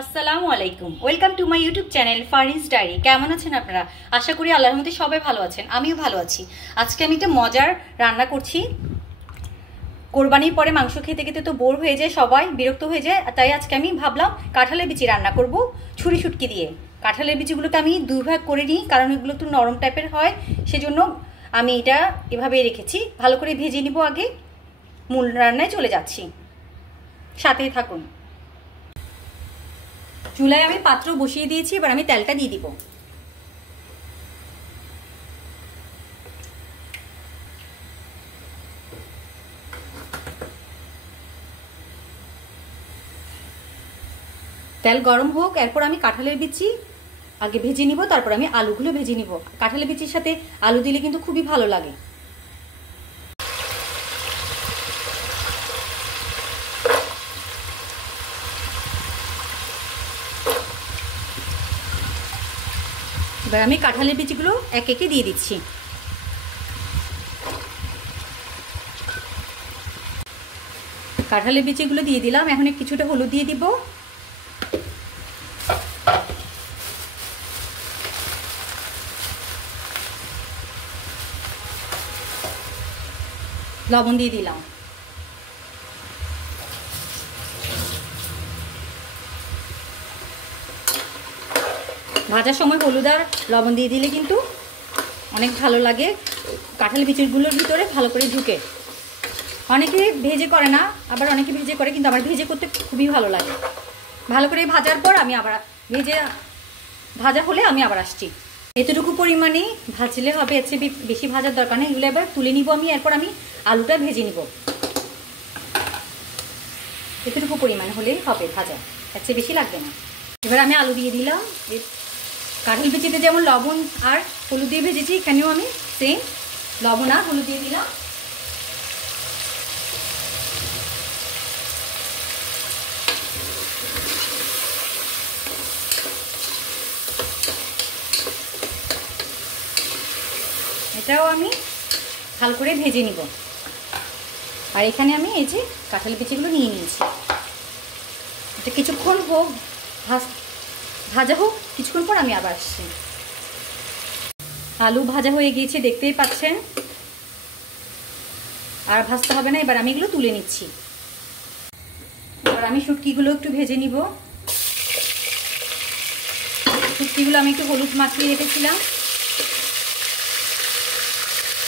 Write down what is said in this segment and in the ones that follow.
আসসালামু আলাইকুম, welcome to my YouTube channel Faris diary. কেমন আছেন আপনারা? আশা করি আল্লাহর রহমতে সবাই ভালো আছেন, আমিও ভালো আছি। আজকে আমি একটা মজার রান্না করছি। কোরবানির পরে মাংস খেতে খেতে তো বোর হয়ে যায়, সবাই বিরক্ত হয়ে যায়, তাই আজকে আমি ভাবলাম কাঁঠালের বিচি রান্না করব ছুরি শুটকি দিয়ে। কাঁঠালের বিচিগুলোকে আমি দুই ভাগ করে নিই, কারণ এগুলো একটু নরম টাইপের হয়, সেজন্য আমি এটা এভাবে রেখেছি। ভালো করে ভেজে নিব আগে, মূল রান্নায় চলে যাচ্ছি, সাথেই থাকুন। চুলায় আমি পাত্র বসিয়ে দিয়েছি, এবার আমি তেলটা দিয়ে দিব। তেল গরম হোক, এরপর আমি কাঁঠালের বিচি আগে ভেজে নিব, তারপর আমি আলুগুলো ভেজে নিব। কাঁঠালের বিচির সাথে আলু দিলে কিন্তু খুবই ভালো লাগে। এবার আমি কাঁঠালের বিচিগুলো এক একে দিয়ে দিচ্ছি। কাঁঠালের বিচিগুলো দিয়ে দিলাম, এখন কিছুটা হলুদ দিয়ে দিব, লবণ দিয়ে দিলাম। ভাজার সময় হলুদ আর লবণ দিয়ে দিলে কিন্তু অনেক ভালো লাগে, কাঁঠালের বিচিগুলোর ভিতরে ভালো করে ঢুকে। অনেকে ভেজে করে না, আবার অনেকে ভেজে করে, কিন্তু আমার ভেজে করতে খুবই ভালো লাগে। ভালো করে ভাজার পর আমি আবার ভাজা হলে আমি আবার আসছি। এতটুকু পরিমাণে ভাজলে হবে, এর চেয়ে বেশি ভাজার দরকার নেই। এগুলো এবার তুলে নিব আমি, এরপর আমি আলুটা ভেজে নিব। এতটুকু পরিমাণ হলেই হবে ভাজা, এর চেয়ে বেশি লাগবে না। এবার আমি আলু দিয়ে দিলাম। কাঁঠাল বিচিতে যেমন লবণ আর হলুদ দিয়ে ভেজেছি, এখানেও আমি সেম লবণ আর হলুদ দিয়ে দিলাম। এটাও আমি ভালো করে ভেজে নিব। আর এখানে আমি এই যে কাঁঠাল বিচিগুলো নিয়ে নিয়েছি, এটা কিছুক্ষণ হোক, ভাজা হোক, কিছুক্ষণ পর আমি আবার আসছি। আলু ভাজা হয়ে গিয়েছে, দেখতেই পাচ্ছেন, আর ভাজতে হবে না। এবার আমি এগুলো তুলে নিচ্ছি। এবার আমি শুটকিগুলো একটু ভেজে নিব। শুটকিগুলো আমি একটু হলুদ মাখিয়ে রেখেছিলাম,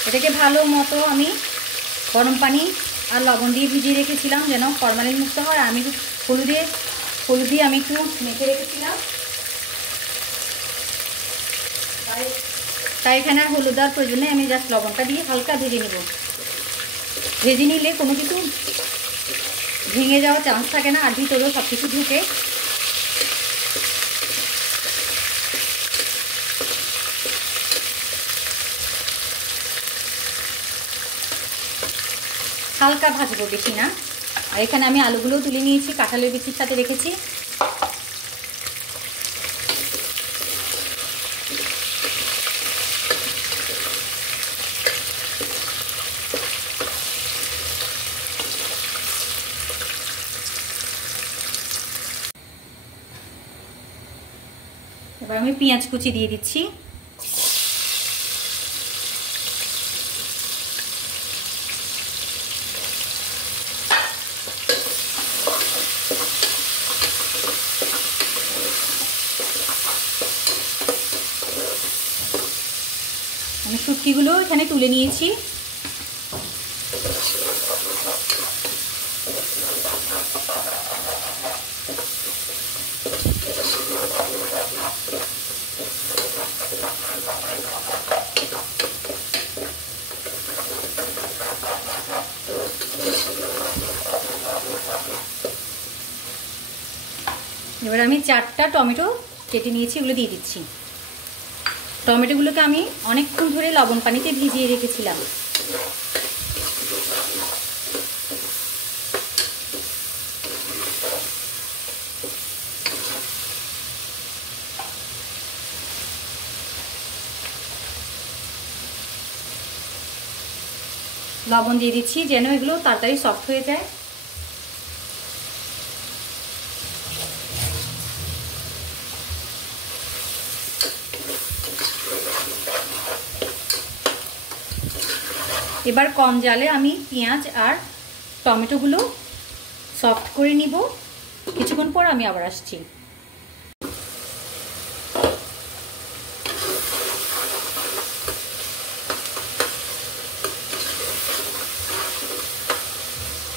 এটাকে ভালো মতো আমি গরম পানি আর লবণ দিয়ে ভিজিয়ে রেখেছিলাম, যেন ফরমালিন মুক্ত হয়। আমি হলুদ দিয়ে আমি একটু মেখে রেখেছিলাম, তাই এখানে আর হলুদ দেওয়ার প্রয়োজন নেই। আমি জাস্ট লবণটা দিয়ে হালকা ভেজে নেব। ভেজে নিলে কোনো কিছু ভেঙে যাওয়ার চান্স থাকে না, আর ভিতরেও সব কিছু ঢুকে। হালকা ভাজবো, বেশি না। আর এখানে আমি আলুগুলোও তুলে নিয়েছি, কাঁঠালের বিচির সাথে রেখেছি। এবার আমি পেঁয়াজ কুচি দিয়ে দিচ্ছি। আমি শুটকিগুলো এখানে তুলে নিয়েছি। এবার আমি 4টা টমেটো কেটে নিয়েছি, এগুলো দিয়ে দিচ্ছি। টমেটোগুলোকে আমি অনেকক্ষণ ধরে লবণ পানিতে ভিজিয়ে রেখেছিলাম। লবণ দিয়ে দিচ্ছি যেন এগুলো তাড়াতাড়ি সফট হয়ে যায়। এবার কম জালে আমি পেঁয়াজ আর টমেটোগুলো সফট করে নিব। কিছুক্ষণ পর আমি আবার আসছি।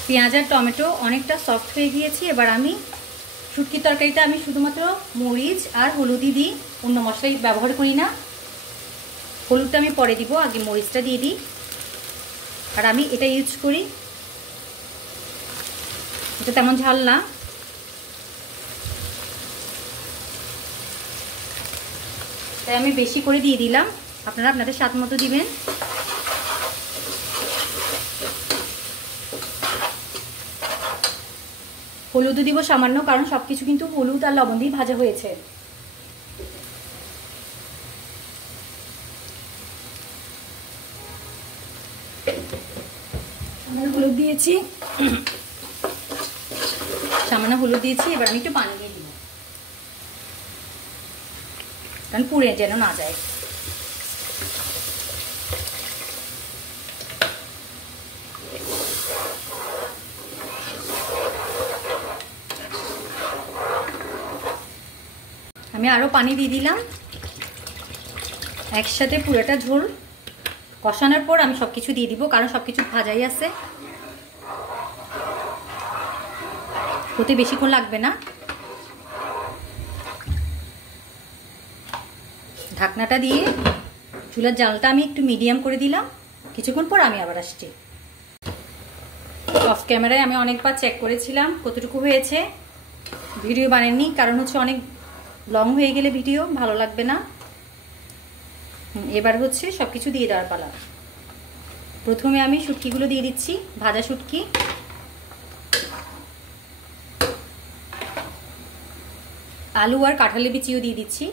পেঁয়াজ আর টমেটো অনেকটা সফট হয়ে গিয়েছে। এবার আমি শুটকির তরকারিতে আমি শুধুমাত্র মরিচ আর হলুদই দিই, অন্য মশলাই ব্যবহার করি না। হলুদটা আমি পরে দিব, আগে মরিচটা দিয়ে দিই। আর আমি এটা ইউজ করি, এটা তেমন ঝাল না। তাই আমি বেশি করে দিয়ে দিলাম, আপনারা আপনাদের স্বাদ মতো দিবেন। হলুদও দিব সামান্য, কারণ সব কিছু কিন্তু হলুদ আর লবণ দিয়ে ভাজা হয়েছে। হলুদ দিয়েছি, সামান্য হলুদ দিয়েছি। এবার আমি একটু পানি দিয়ে দিব, কারণ পুড়ে যেন না যায়। আমি আরও পানি দিয়ে দিলাম। একসাথে পুরোটা ঝোল কষানোর পর আমি সব কিছু দিয়ে দিব, কারণ সব কিছু ভাজাই আছে, হতে বেশিক্ষণ লাগবে না। ঢাকনাটা দিয়ে চুলার জালটা আমি একটু মিডিয়াম করে দিলাম। কিছুক্ষণ পর আমি আবার আসছি। অফ ক্যামেরায় আমি অনেকবার চেক করেছিলাম কতটুকু হয়েছে। ভিডিও বানাইনি, কারণ হচ্ছে অনেক লং হয়ে গেলে ভিডিও ভালো লাগবে না। এবার হচ্ছে সব কিছু দিয়ে দেওয়ার পালা। প্রথমে আমি শুটকিগুলো দিয়ে দিচ্ছি, ভাজা শুটকি। আলু আর কাঁঠালের বিচিও দিয়ে দিচ্ছি।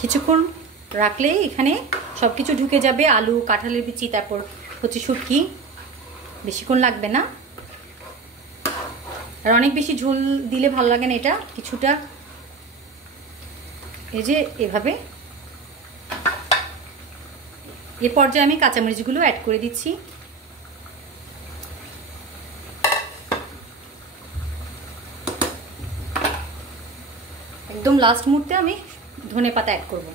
কিছুক্ষণ রাখলে এখানে সব কিছু ঢুকে যাবে, আলু, কাঁঠালের বিচি, তারপর হচ্ছে শুটকি। বেশিক্ষণ লাগবে না। আর অনেক বেশি ঝোল দিলে ভালো লাগে না, এটা কিছুটা এই যে এভাবে। এ পর্যায়ে আমি কাঁচামরিচগুলো অ্যাড করে দিচ্ছি। একদম লাস্ট মুহূর্তে আমি ধনেপাতা অ্যাড করব।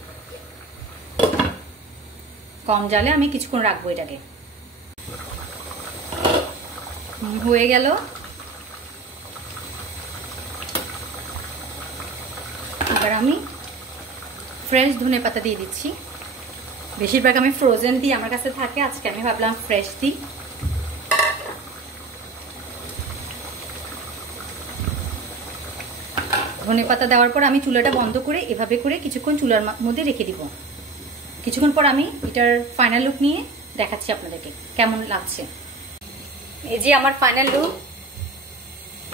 কম জালে আমি কিছুক্ষণ রাখবো এটাকে। হয়ে গেল। এবার আমি ফ্রেশ ধনেপাতা দিয়ে দিচ্ছি। বেশিরভাগ আমি ফ্রোজেন দিই, আমার কাছে থাকে, আজকে আমি ভাবলাম ফ্রেশ দিই। ধনেপাতা দেওয়ার পর আমি চুলাটা বন্ধ করে এভাবে করে কিছুক্ষণ চুলার মধ্যে রেখে দিব। কিছুক্ষণ পর আমি এটার ফাইনাল লুক নিয়ে দেখাচ্ছি আপনাদেরকে কেমন লাগছে। এই যে আমার ফাইনাল লুক।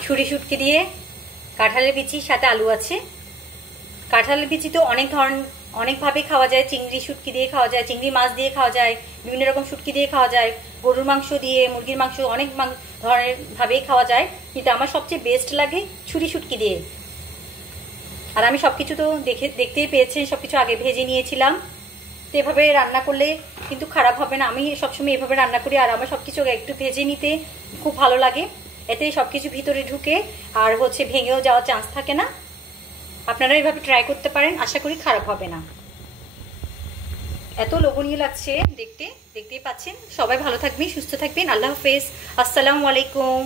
ছুরি শুটকি দিয়ে কাঁঠালের বিচির সাথে আলু আছে। কাঁঠালের বিচি তো অনেকভাবে খাওয়া যায়। চিংড়ি শুটকি দিয়ে খাওয়া যায়, চিংড়ি মাছ দিয়ে খাওয়া যায়, বিভিন্ন রকম শুটকি দিয়ে খাওয়া যায়, গরুর মাংস দিয়ে, মুরগির মাংস, অনেক ধরনের ভাবেই খাওয়া যায়। কিন্তু আমার সবচেয়ে বেস্ট লাগে ছুরি শুটকি দিয়ে। আর আমি সবকিছু তো দেখতেই পেয়েছেন, সবকিছু আগে ভেজে নিয়েছিলাম। তো এভাবে রান্না করলে কিন্তু খারাপ হবে না। আমি সবসময় এভাবে রান্না করি, আর আমার সবকিছু একটু ভেজে নিতে খুব ভালো লাগে। এতে সবকিছু ভিতরে ঢুকে আর হচ্ছে ভেঙেও যাওয়ার চান্স থাকে না। আপনারা এভাবে ট্রাই করতে পারেন, আশা করি খারাপ হবে না। এত লোভনীয় লাগছে দেখতেই পাচ্ছেন। সবাই ভালো থাকবেন, সুস্থ থাকবেন। আল্লাহ হাফেজ, আসসালামু আলাইকুম।